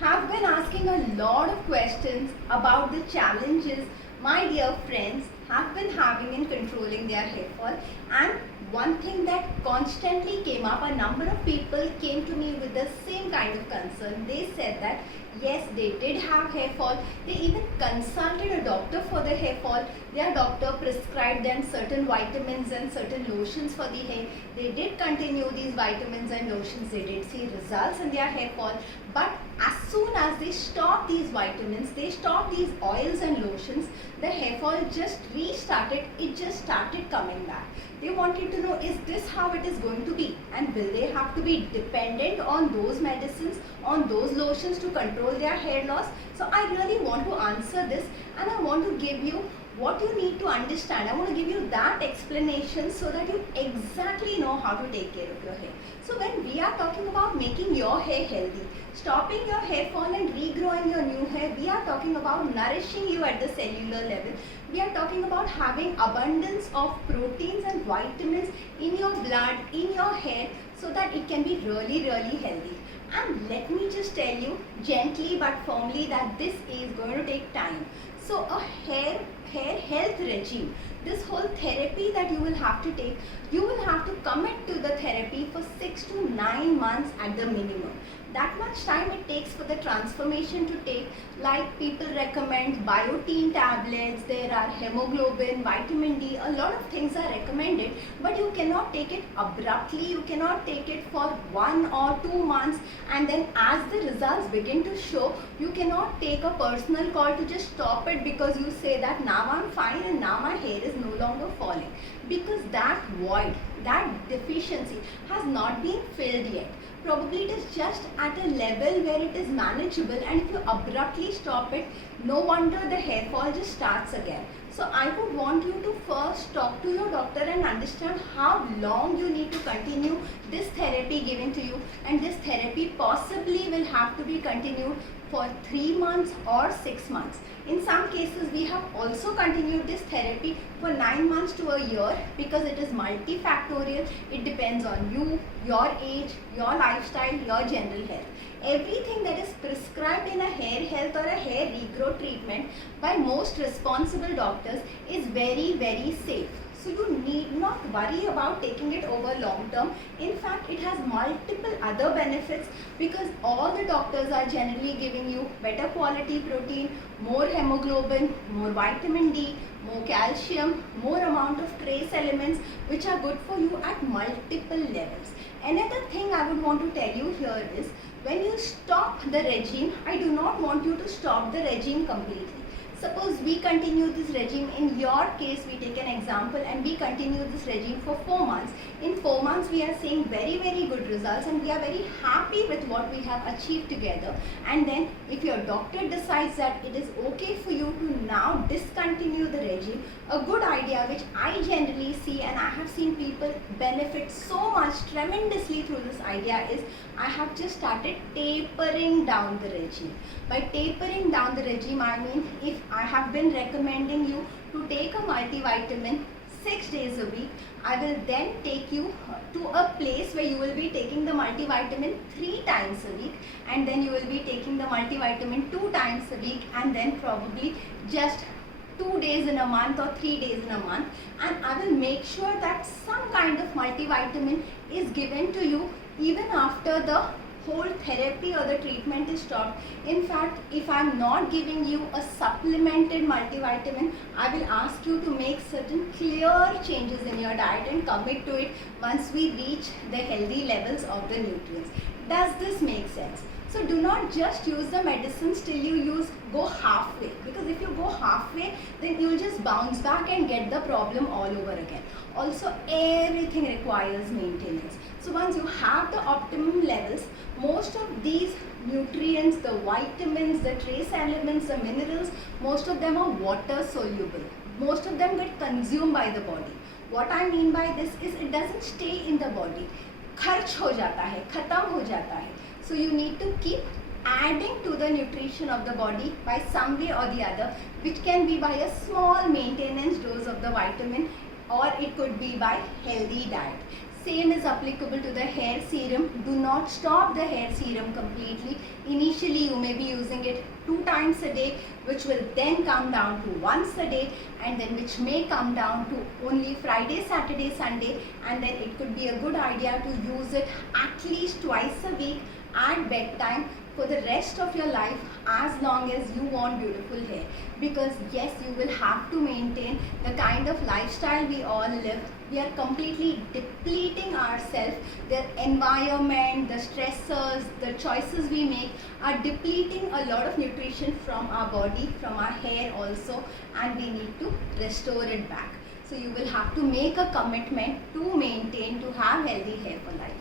have been asking a lot of questions about the challenges my dear friends have been having in controlling their hair fall. And one thing that constantly came up, a number of people came to me with the same kind of concern. They said that yes, they did have hair fall. They even consulted a doctor for the hair fall. Their doctor prescribed them certain vitamins and certain lotions for the hair. They did continue these vitamins and lotions. They did see results in their hair fall. But as soon as they stopped these vitamins, they stopped these oils and lotions, the hair fall just restarted. It just started coming back. They wanted to know, is this how it is going to be? And will they have to be dependent on those medicines, on those lotions to control their hair loss? So I really want to answer this, and I want to give you what you need to understand. I want to give you that explanation so that you exactly know how to take care of your hair. So when we are talking about making your hair healthy, stopping your hair fall and regrowing your new hair, we are talking about nourishing you at the cellular level. We are talking about having abundance of proteins and vitamins in your blood, in your hair, so that it can be really healthy. And let me just tell you gently but firmly that this is going to take time. So a hair health regime, this whole therapy that you will have to take, you will have to commit to the therapy for 6 to 9 months at the minimum. That much time it takes for the transformation to take. Like people recommend biotin tablets, there are hemoglobin, vitamin D, a lot of things are recommended, but you cannot take it abruptly. You cannot take it for 1 or 2 months, and then as the results begin to show, you cannot take a personal call to just stop it because you say that now I'm fine and now my hair is no longer falling, because that void, that deficiency has not been filled yet. Probably it is just at a level where it is manageable, and if you abruptly stop it, no wonder the hair fall just starts again. So I would want you to first talk to your doctor and understand how long you need to continue this therapy given to you, and this therapy possibly will have to be continued for 3 months or 6 months. In some cases, we have also continued this therapy for 9 months to a year because it is multifactorial. It depends on you, your age, your lifestyle, your general health. Everything that is prescribed in a hair health or a hair regrowth treatment by most responsible doctors is very safe. So you need not worry about taking it over long term. In fact, it has multiple other benefits because all the doctors are generally giving you better quality protein, more hemoglobin, more vitamin D, more calcium, more amount of trace elements which are good for you at multiple levels. Another thing I would want to tell you here is, when you stop the regime, I do not want you to stop the regime completely. Suppose we continue this regime, in your case we take an example and we continue this regime for 4 months. In 4 months we are seeing very good results and we are very happy with what we have achieved together. And then if your doctor decides that it is okay for you to now discontinue the regime, a good idea which I generally see and I have seen people benefit so much tremendously through this idea is, I have just started tapering down the regime. By tapering down the regime, I mean if I have been recommending you to take a multivitamin 6 days a week, I will then take you to a place where you will be taking the multivitamin 3 times a week, and then you will be taking the multivitamin 2 times a week, and then probably just 2 days in a month or 3 days in a month, and I will make sure that some kind of multivitamin is given to you even after the whole therapy or the treatment is stopped. In fact, if I am not giving you a supplemented multivitamin, I will ask you to make certain clear changes in your diet and commit to it once we reach the healthy levels of the nutrients. Does this make sense? So do not just use the medicines till you go halfway, because if you go halfway, then you will just bounce back and get the problem all over again. Also, everything requires maintenance. So once you have the optimum levels, most of these nutrients, the vitamins, the trace elements, the minerals, most of them are water soluble. Most of them get consumed by the body. What I mean by this is, it doesn't stay in the body. खर्च हो जाता है, खत्म हो जाता है. So you need to keep adding to the nutrition of the body by some way or the other, which can be by a small maintenance dose of the vitamin, or it could be by healthy diet. Same is applicable to the hair serum. Do not stop the hair serum completely. Initially you may be using it 2 times a day, which will then come down to once a day, and then which may come down to only Friday, Saturday, Sunday, and then it could be a good idea to use it at least twice a week at bedtime for the rest of your life, as long as you want beautiful hair. Because yes, you will have to maintain the kind of lifestyle we all live. We are completely depleting ourselves. The environment, the stressors, the choices we make are depleting a lot of nutrition from our body, from our hair also, and we need to restore it back. So you will have to make a commitment to maintain, to have healthy hair for life.